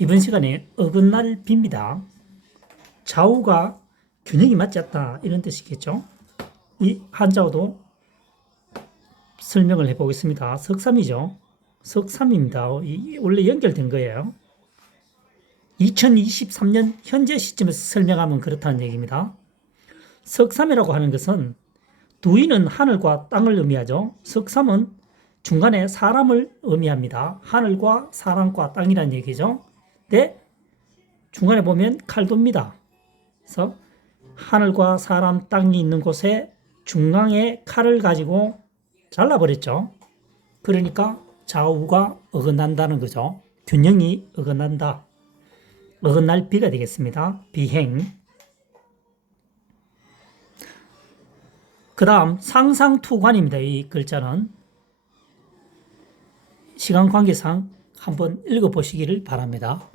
이번 시간에 어긋날 빕니다. 좌우가 균형이 맞지 않다 이런 뜻이겠죠. 이 한자어도 설명을 해보겠습니다. 석삼이죠. 석삼입니다. 이- 원래 연결된 거예요. 2023년 현재 시점에서 설명하면 그렇다는 얘기입니다. 석삼이라고 하는 것은 두이는 하늘과 땅을 의미하죠. 석삼은 중간에 사람을 의미합니다. 하늘과 사람과 땅이라는 얘기죠. 근데 중간에 보면 칼도입니다. 그래서 하늘과 사람, 땅이 있는 곳에 중앙에 칼을 가지고 잘라버렸죠. 그러니까 좌우가 어긋난다는 거죠. 균형이 어긋난다. 어긋날 비가 되겠습니다. 비행. 그 다음 상상투관입니다. 이 글자는 시간 관계상 한번 읽어보시기를 바랍니다.